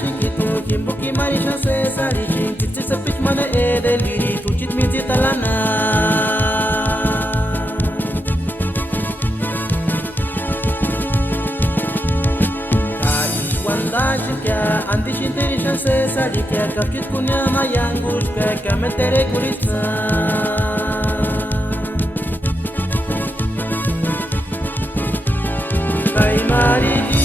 shikitu kimbuki marisha César Jin titi sapich mana del viri tuchit miti talana Kaish wanda shikya andi shinterisha César Jikya kapchit kunya mayangush peka metere kulitsa Kai mariki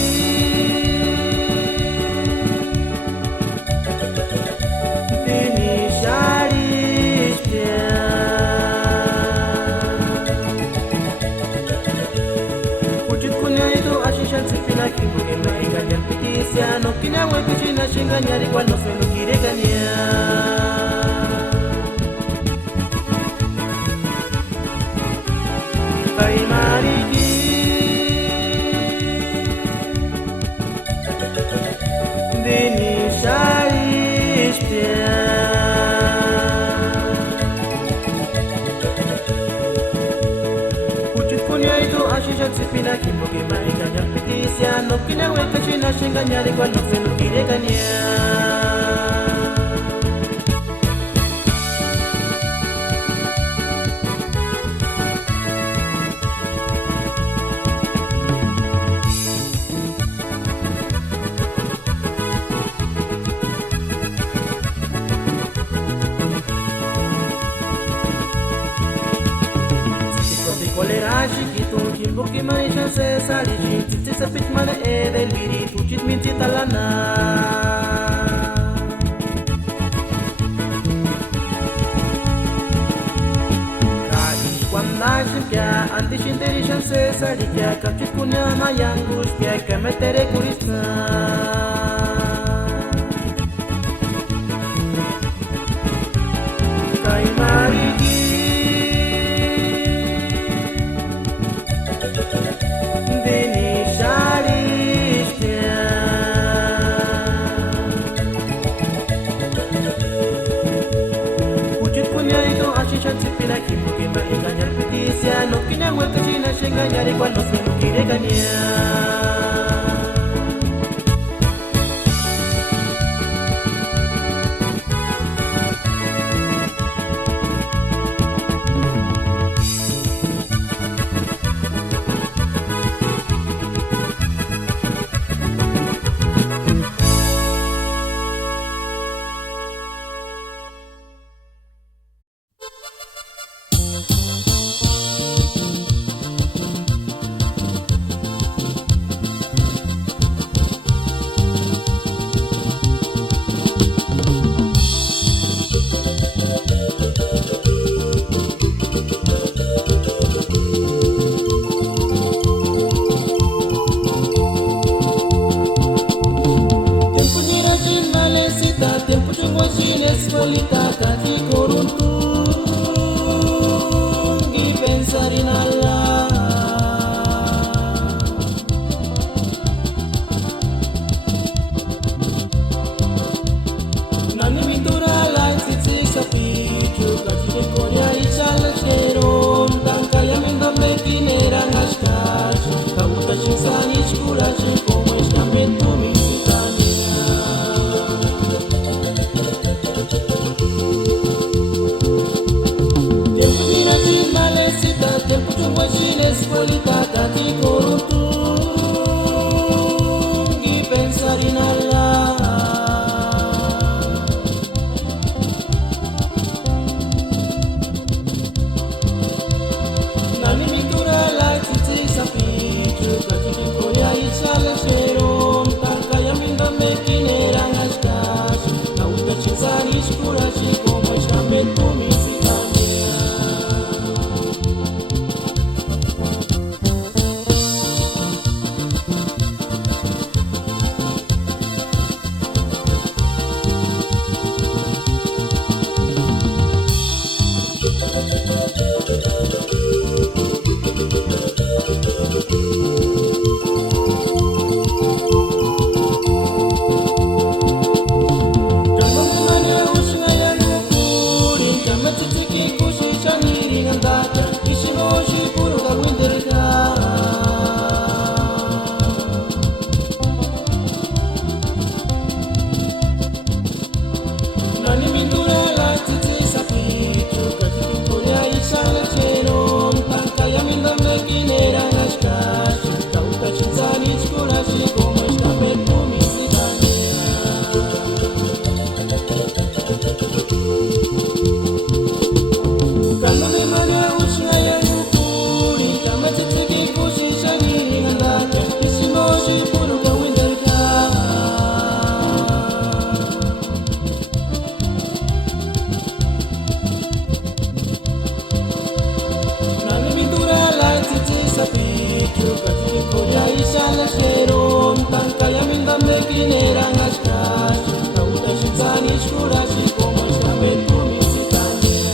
no kina wetu china shinga nyari kwa no senu kirekania Pai mariki Dini sharish pia Kuchit kunya ito ashisha tsipina kimbogi maika nyapitisia no kina wetu china shinga nyari kwa no senu kirekania Colera chiquito, kimbuki marisha César Jin titi sapich mana del viri tuchit miti talana Kaish wanda shikya anti shinterisha César Jikya kapchit kunya mayangush pia kemetere kulitsa Kai mariki no kina mweka china shinga nyari kwa no senu kirekania Escuelita kaki koruntung y pensar en Allah Nani mintura la insitsik sa pichu kaki korea y chalashkeron tan kaya minda mekinera ngashkash kabuta shinsan ichkurache como escamento misitania Tiempo chungo chile escuelita kaki koruntung y pensar en Allah Nani mintura la titik sa pichu kaki korea y chalashkeron tan kaya minda mekinera ngashkash kauta chinsan ichkurachi como escamento misitania mekinera ngashkashi Kauta shinzani shkurashi como esta metumisitania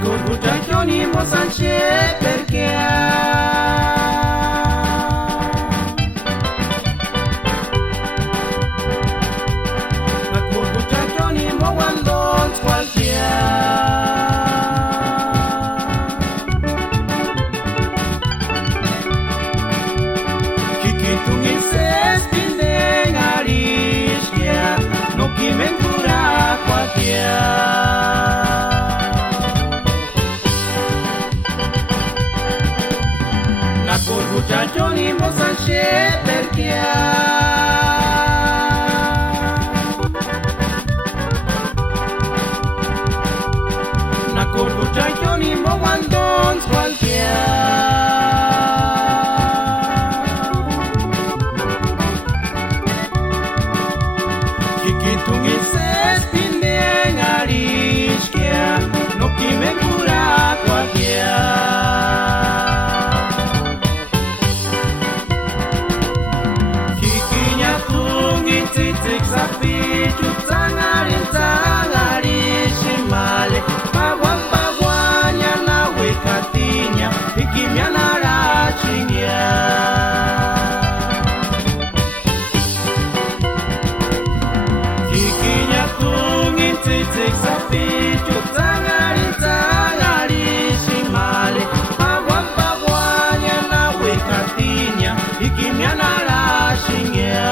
Corbuccioni Mosanche perché a Corbuccioni mo quando Kiki tungi se spinde ngarischia no kimentura qualquer Corbuccioni Mosanche perché na Corbuccioni mo quando Kiki tungi se spinde ngarischia no kime cura qualquer Titik sapi tutangari shimale pagwanya nawe katinya ikimyana rachinya kikinya tungin titik sapi tutangari shimale pagwanya nawe katinya ikimyana rachinya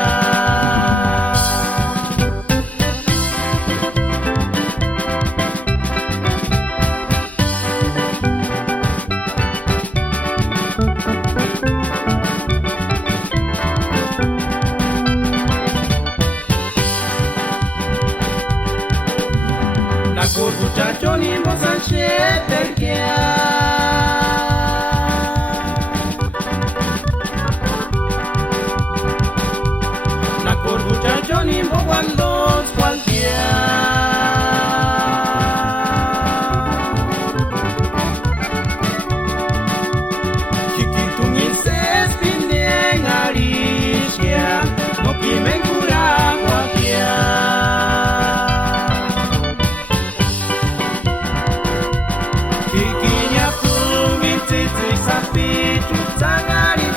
Corbuccioni Mosanche perché na Corbuccioni mo quando Kiki tungi se spinde ngarischia no kimen cura sapi tutangari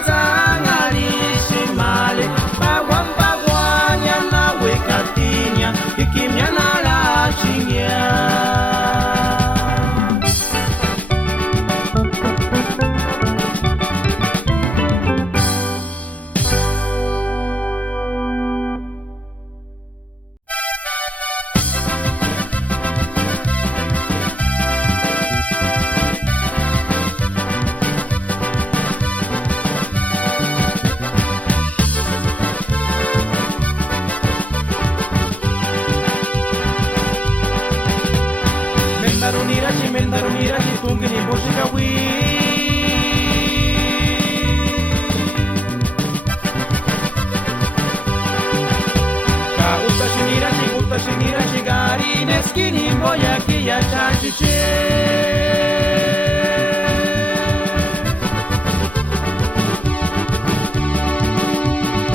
shimale pagwanya nawe katinya ikimyana rachinya Mendarunirachi tungini boshikawi Ka utashinirachi gari neskini boyaki ya chachiche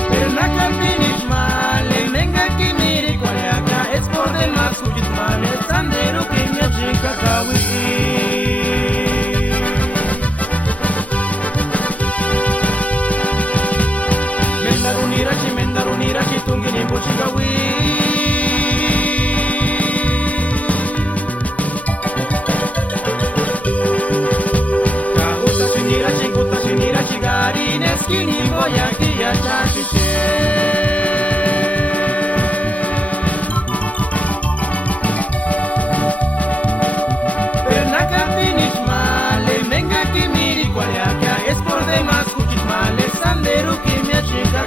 Pernaca finish male menga kimiri koleaka es por demás sujit male sandero que me Kakawi Mendarunirachi tungini boshikawi Ka utashinirachi gari neskini boyaki ya chachiche es por demás kuchit male sandero que me achica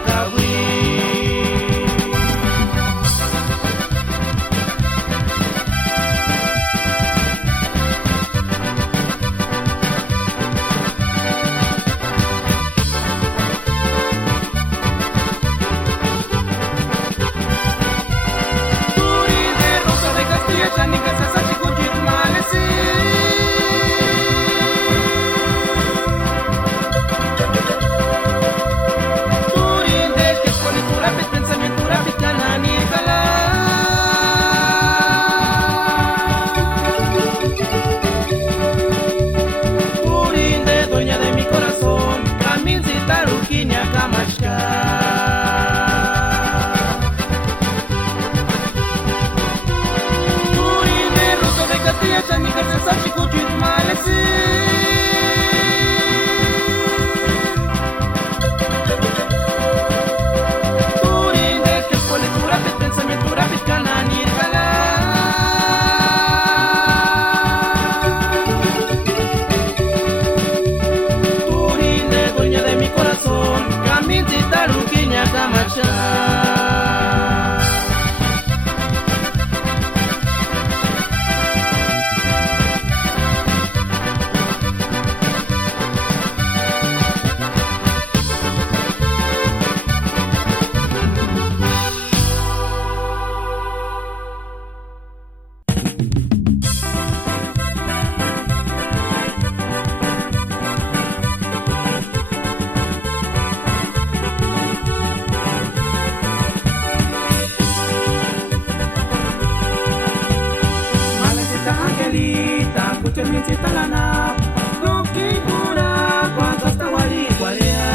Talana, no kikura, cuando hasta wali walia.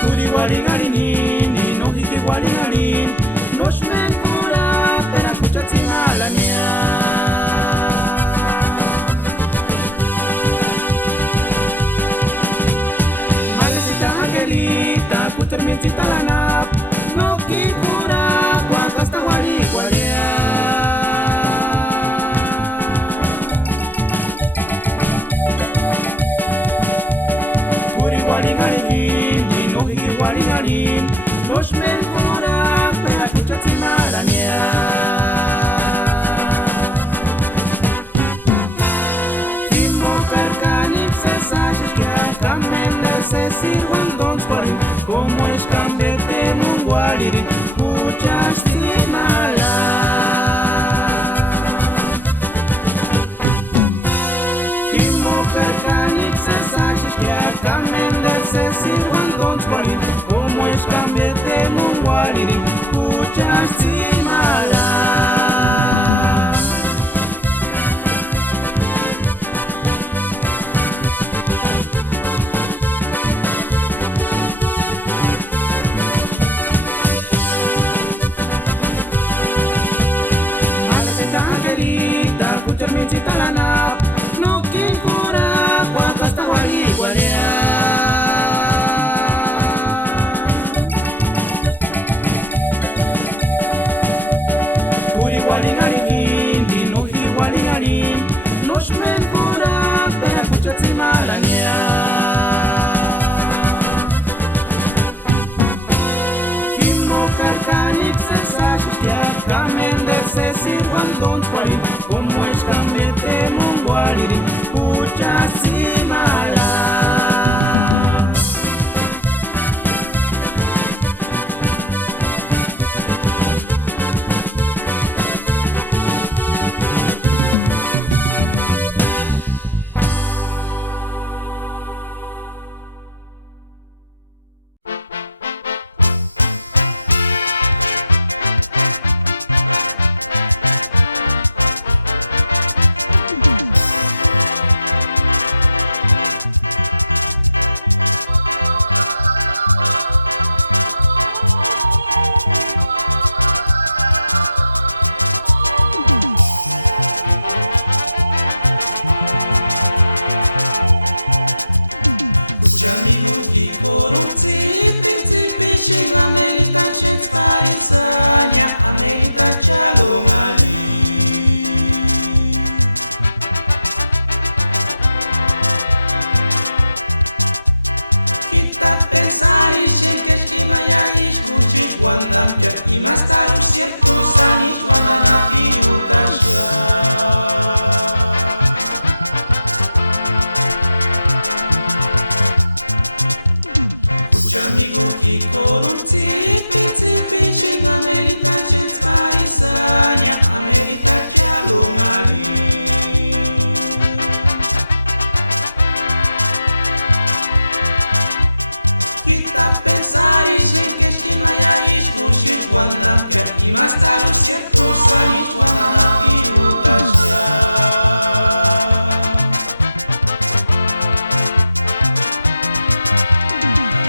Turi wali garini, no hiki wali garin, no shmen kura, pera kucha timalania. Maldita angelita, kucha mienci talana. No kikura cuando hasta wali walia. Kuri wali garin, no hiki wali garin, no shmen kura, pera kucha timalania. Kimo karkanip se sashes que akamende se sirvan dons parim, como es cambete mungualiri, muchas timala. Kimo karkanip se sashes que akamende se sirvan dons parim, como es cambete mungualiri, muchas timala. Talana, no kikura, cuando hasta wali walia. Kuri wali garin, no hi wali garin, no shmen kura, pera kucha timalania. Kimo karkanip se sashes que akamende se sirvan dons parim, como es cambete mungualiri, kucha simala. Y más tarde ciertos años cuando nací utasha. Pucha amigo que corun tipi chinga melita chets parisanya amerita chalongali. Kita pensar y sin que esquimaya y más tarde ciertos años cuando nací utasha.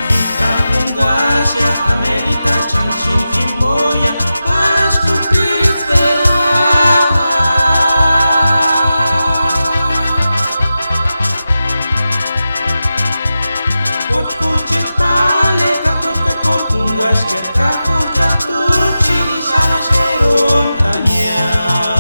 Kita punguasha amerita chanchin kimboya para escupir y esperar. Potkuche pale katot kakor punguasha kakucha tu. Sharas que rondaña.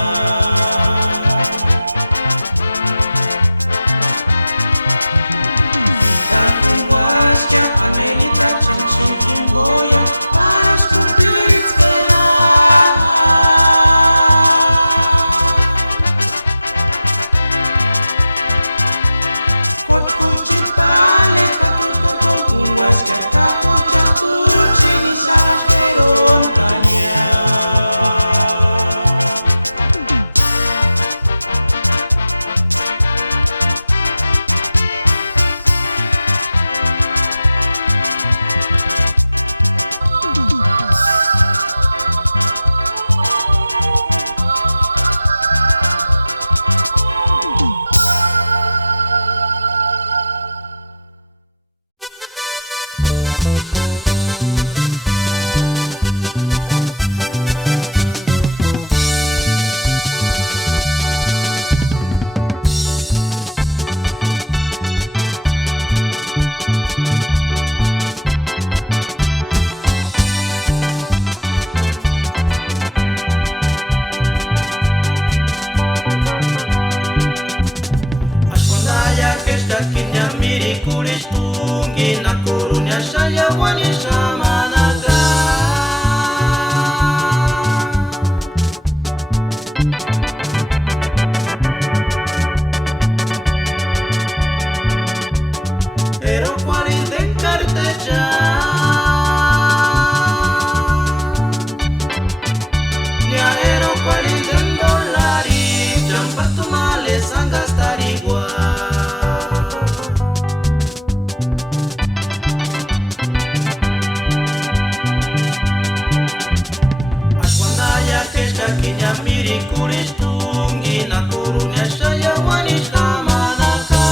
Kinyamiri kuristungi na kurunyesha ya wanishtamanaka.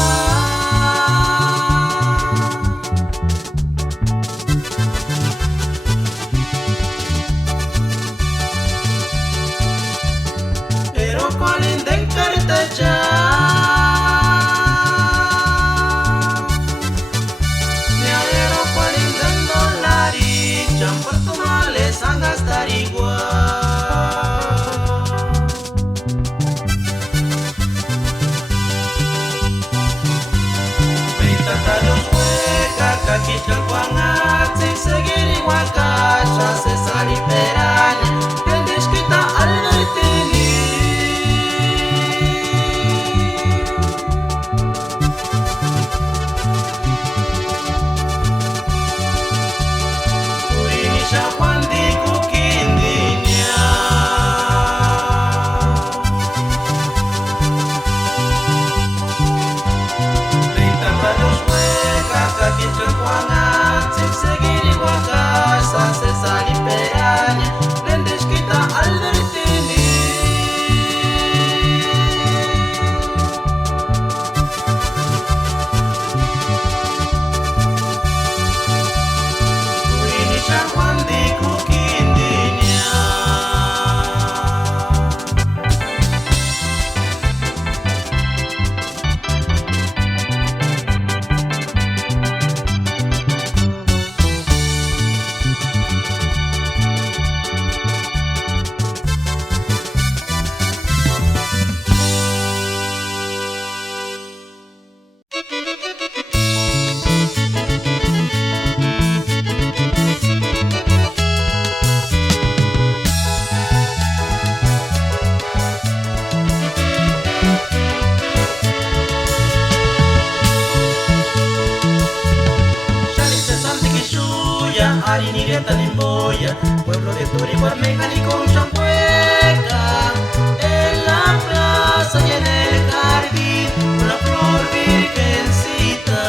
Pero kolindeng kartacha Nialero kolindeng dolari Campur tumales angas tarigua. Kita kuangat sing segiri wakasha sesali peranya gendis kita alai tinggi. Kuini syapan di kukindinya Bintang harus kakak kita kuangat sing segini wakasa sesali peranya gendis kita alai tinggi. Kuini syapan di kukindinya hari ni dia Tanimboya, pueblo de Turiguar, mecánico, un champueca. En la plaza y en el jardín, una flor virgencita.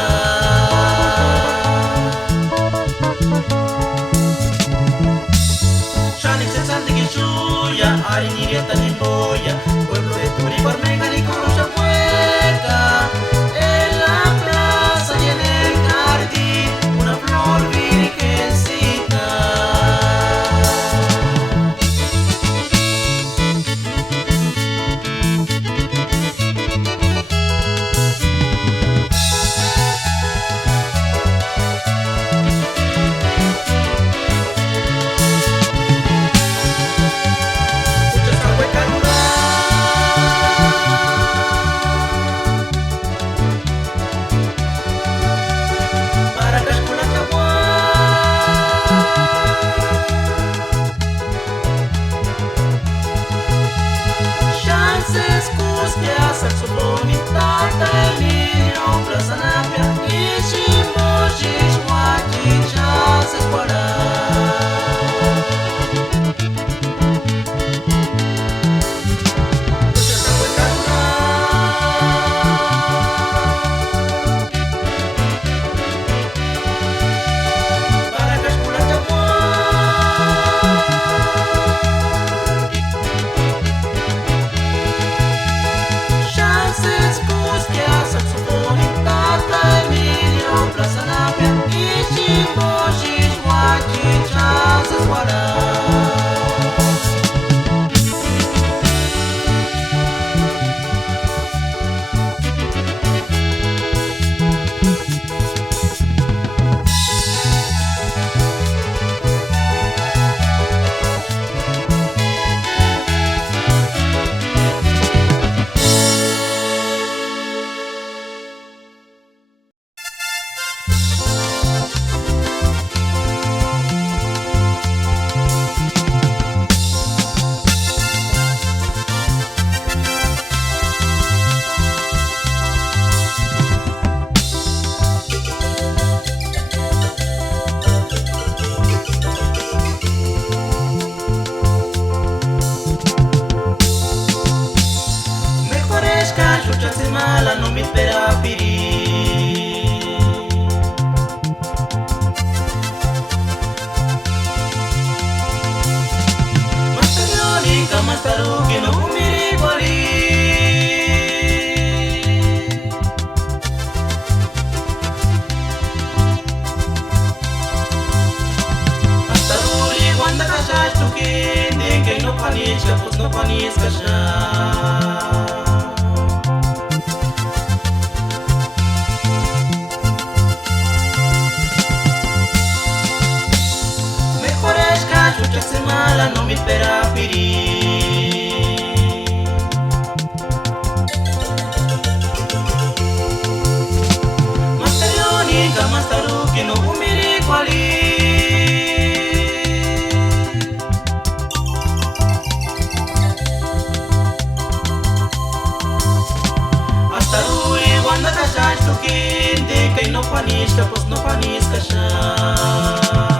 Shanik se sante que suya, hari ni dia Tanimboya, pueblo de Turiguar, mecánico, un champueca. En la plaza y en el jardín, una flor virgencita. mastaruki no umiri kwali Mastaruli wanda kashash tuki Denge no panis kapus no panis kashash Chucha se mala no me espera piri Masterioni ka mastaruki no umiri kwali Mastaruli wanda kashash tuki Deke no panis kapos no panis kashash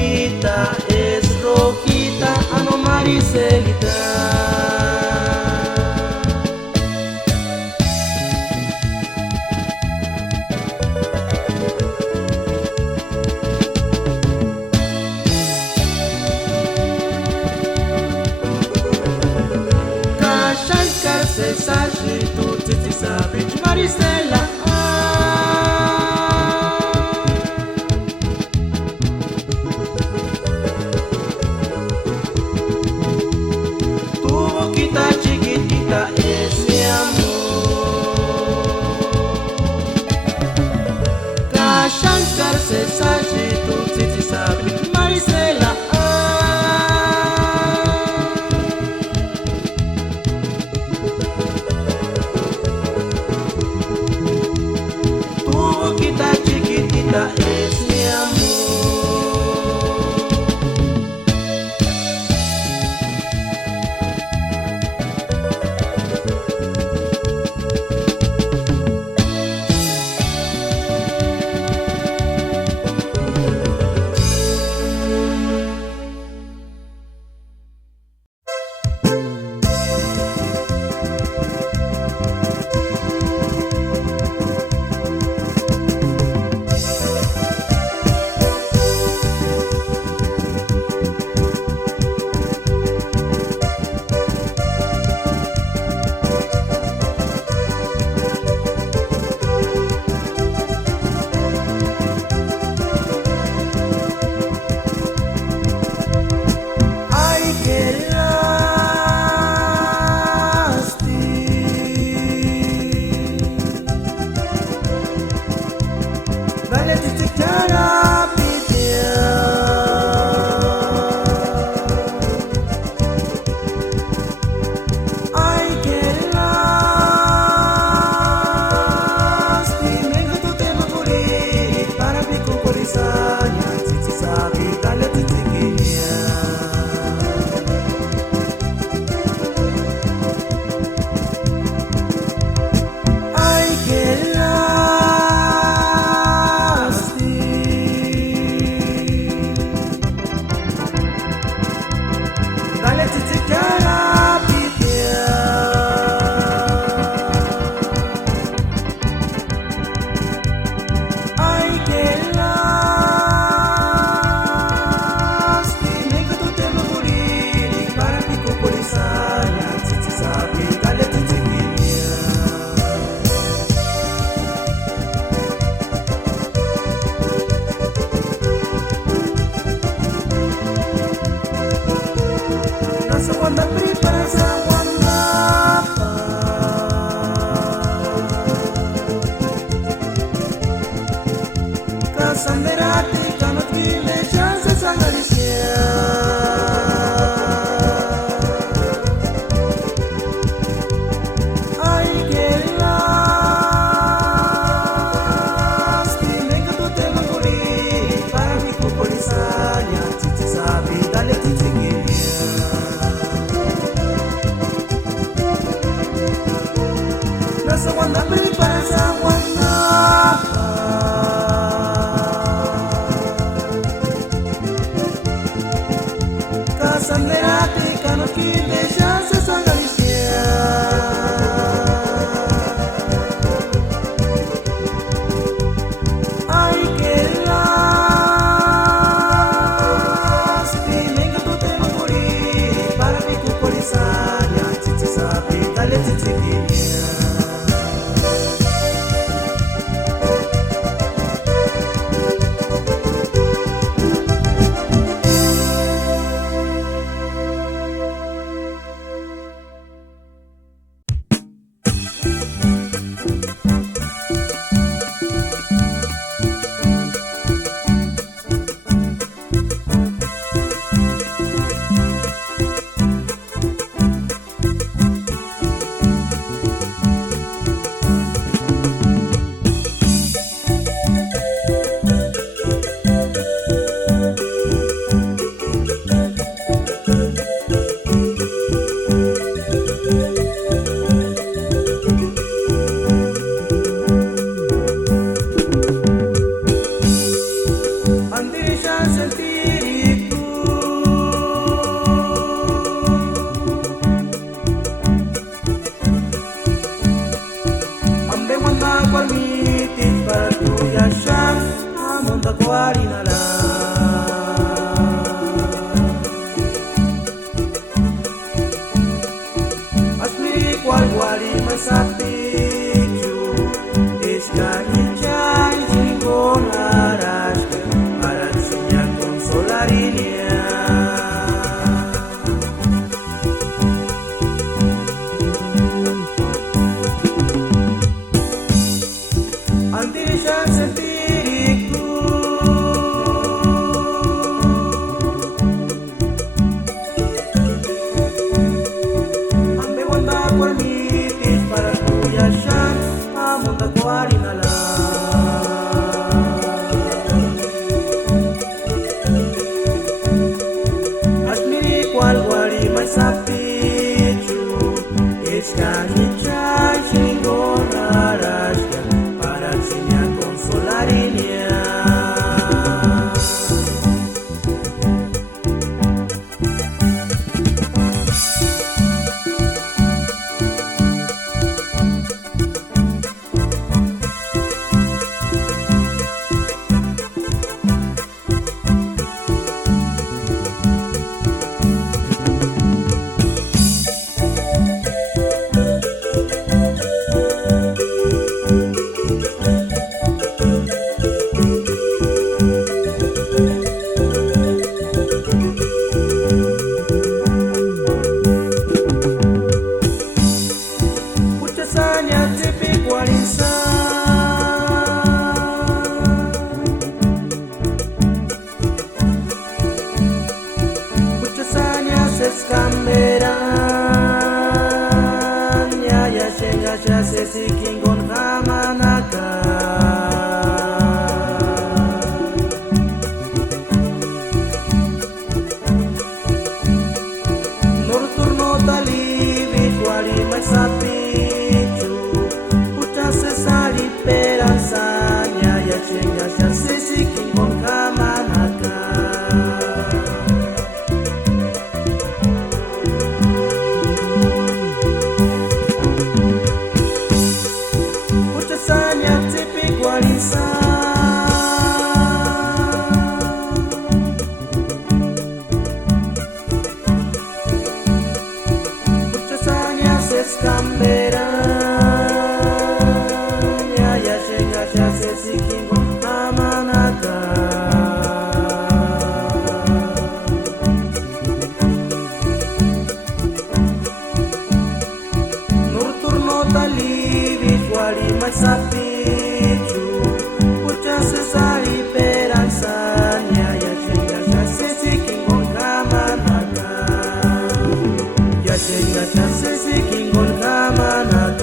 boquita es rojita, ano Maricelita. Sage, tu te sabe de Maricela. Tu boquita chiquitita es mi amor. Cashancarse sage, tu te sabe de Maricela. Es mi amor. Sanderati, cano twine, chance sangalishia. Ai que lasti, nega tu te maguri, para mi cupolisania, titi sabi, dale titi guinia. Nasa wanda preparação, wanda. Sanderati, cano twine, chance sangalishia. Ai que lasti, nega tu te maguri, para mi cupolisania, titi sabi, dale titi guinia. sapichu Escaquichay con arashka para chiña con solarinia Andirishan sentiriku Ambe wanda permitis para kuyashan Amunda kuarinala Ashmiri kwal wari may sapichu Escaquichay shingon arashka para chiña con solarinia Sanya tipi kualinsa Mucho sanya seskamberan Ya shenga ya sesikingon hamanaka Nur turno tali visuali mai sapi Sesari peransanya ya chenga ya sesi kingon kamanaka Ucasanya tipi kualisa Ucasanya seskamberan Sapichu, pucha sesari peransanya ya shenga ya sesi kingon kamanaka ya shenga ya sesi kingon kamanaka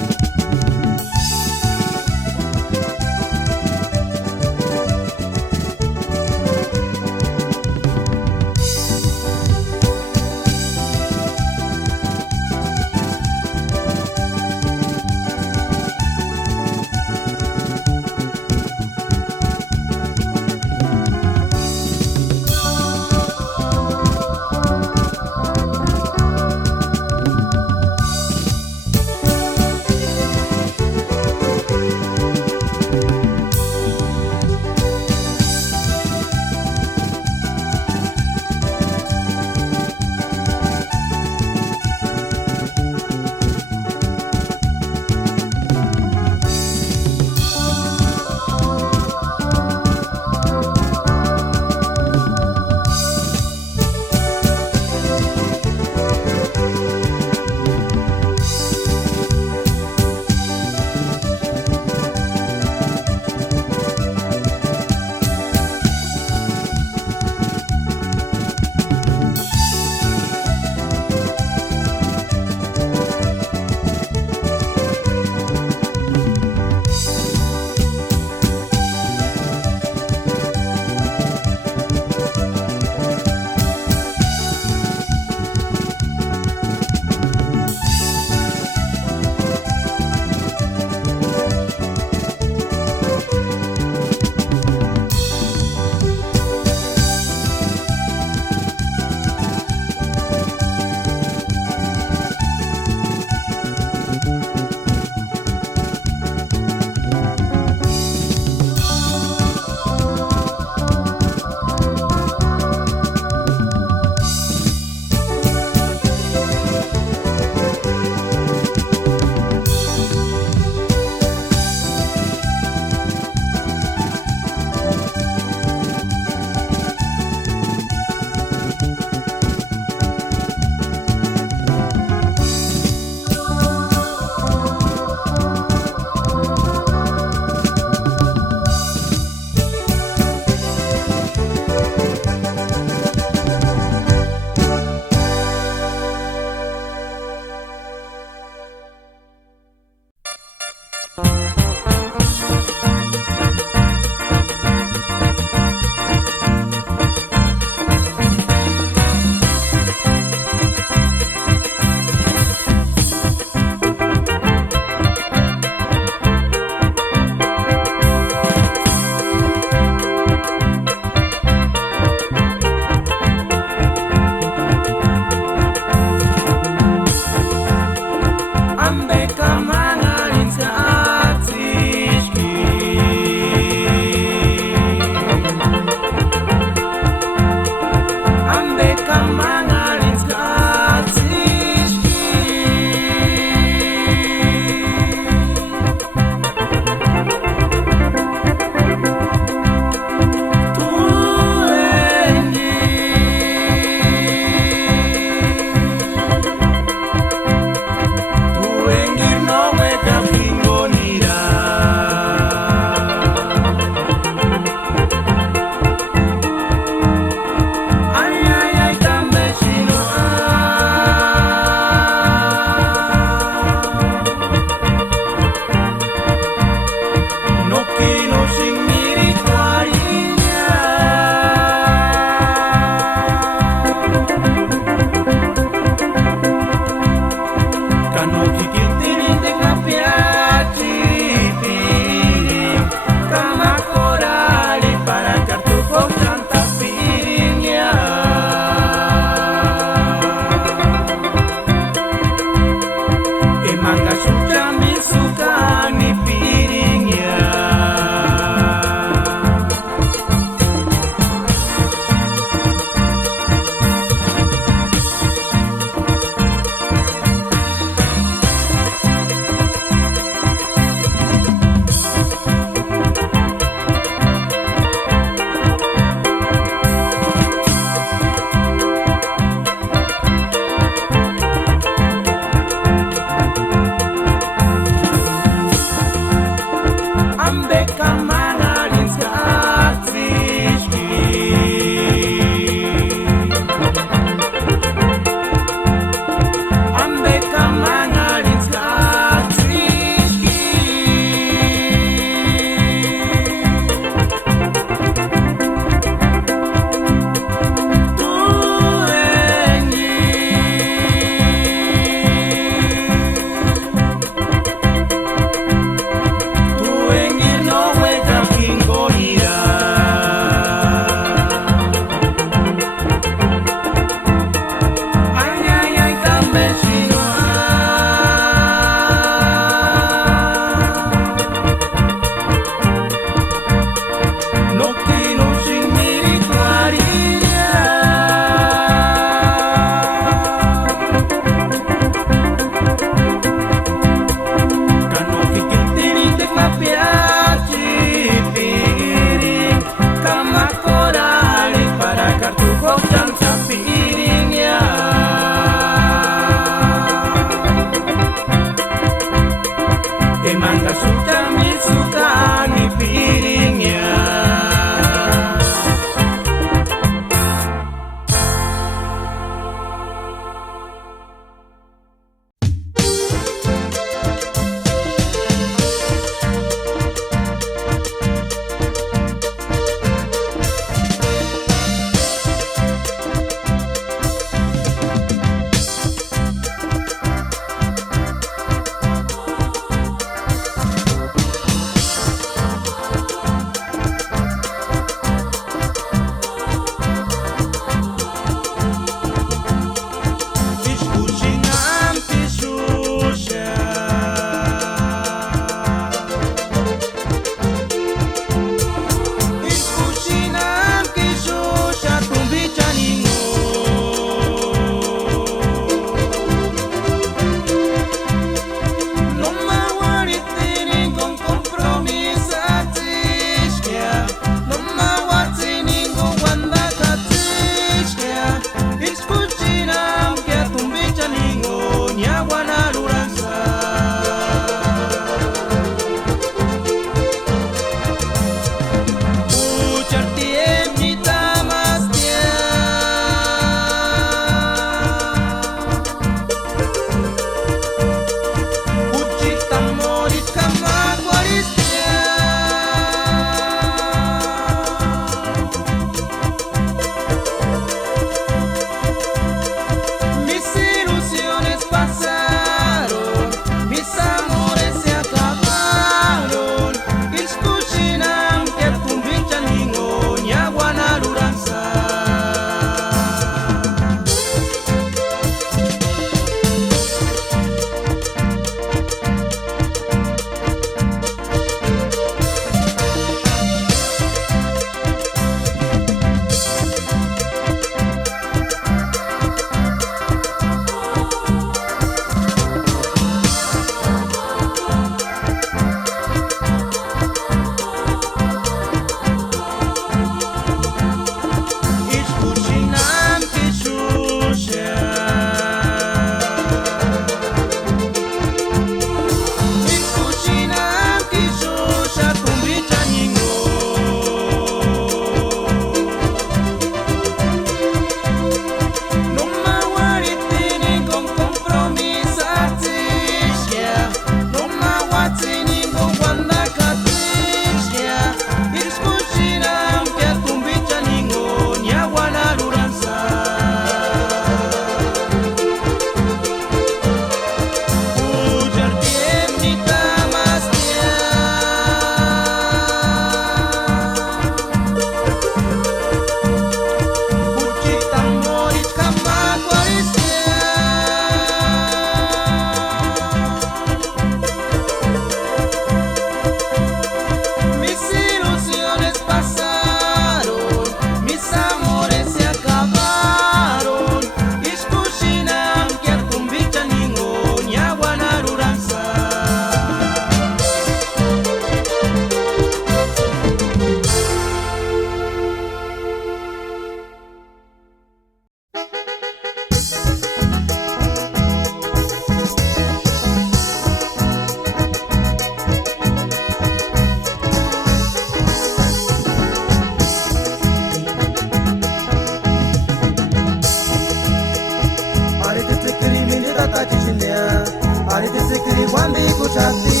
Arete sikiri wandi kushati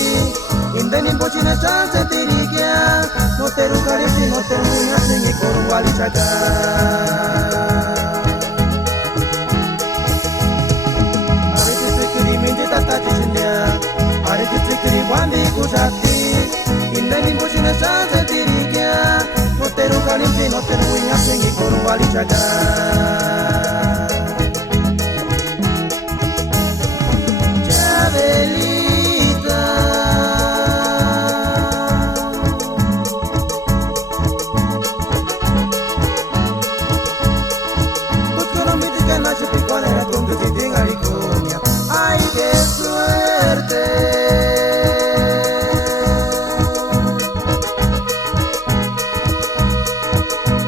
Indeni mpochi na chance tirikia Noteru karimshi noteru nyashingi koru wali chaka Arete sikiri minti tatachi shindia Arete sikiri wandi kushati Indeni mpochi na chance tirikia Noteru karimshi noteru nyashingi koru wali chaka Velita Porque no me digas nada si cuál era tu que te tenga riconia Ay, qué suerte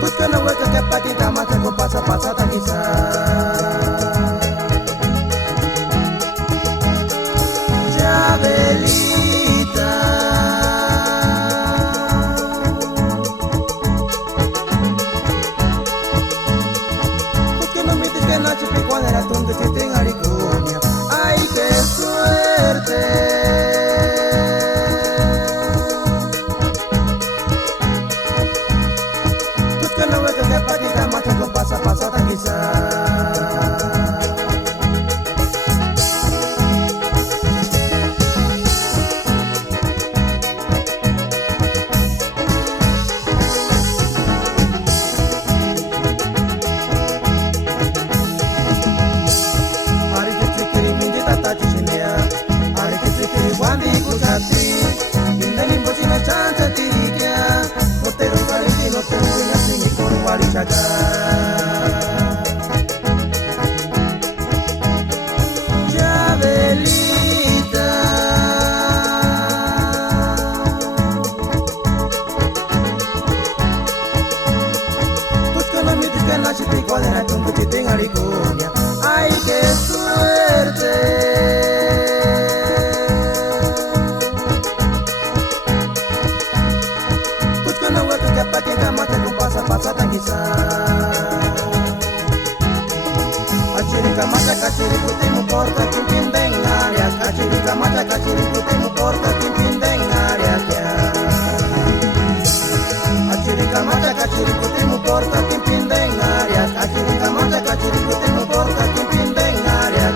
Porque no hueca que pa' que cama que con pasa pasada quizás Velita Porque no me dices que no chipi cuál era tu que te tenga riconia Ay, qué suerte Porque no veo que pa' que cama que con pasa pasada quizás Wandi kushati Indeni mpochi na chance tirikia Noteru karimshi noteru nyashingi koru wali chaka Velita Porque no me dices que no chipi cuál era tu que te tenga riconia Ay, qué suerte Pa' que cama te con pasa pasada quizás Achirika mata kachiri kuti mu porta kim pindeng area Achirika mata kachiri kuti mu porta kim pindeng area Achirika mata kachiri kuti mu porta kim pindeng area Achirika mata kachiri kuti mu porta kim pindeng area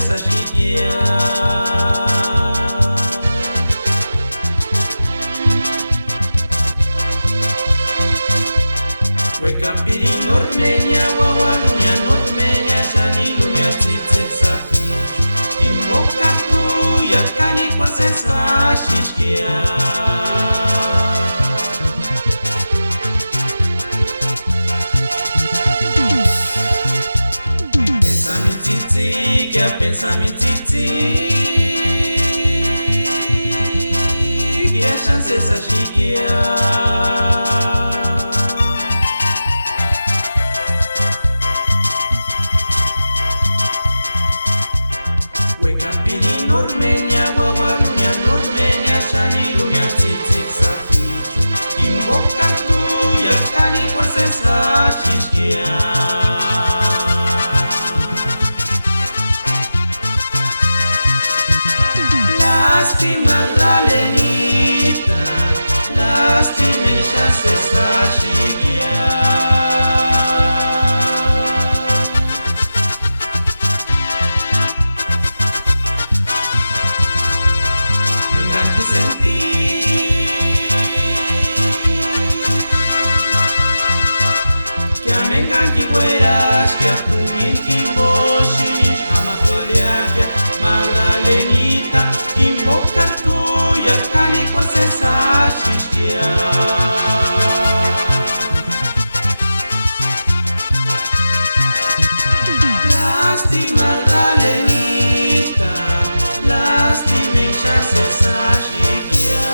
esa chiquia. Wekapiri Normeña, Wawaluña, Normeña, Shaniluña, Tzitzik Sapichu. Kimboka tu, Yakani, Kwasesa, Shishkia. Pensamento tzitzik, ya pensamento tzitzik, ya chance esa chiquia. Normeña, Wawaluña, Normeña, Shaniluña, Tzitzik Sapichu. Kimboka tu, Yakani, Kwasesa, Shishkia. Lástima la lenita, lástima ella esa chiquia. Mengan ki gueras que apungin kimboshish amakoreakia Magdalenita kimbokar tu yakani kwasesa shishkia. Lástima Magdalenita, lástima esa chiquia.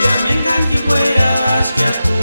Que a mengan que fueras que a tu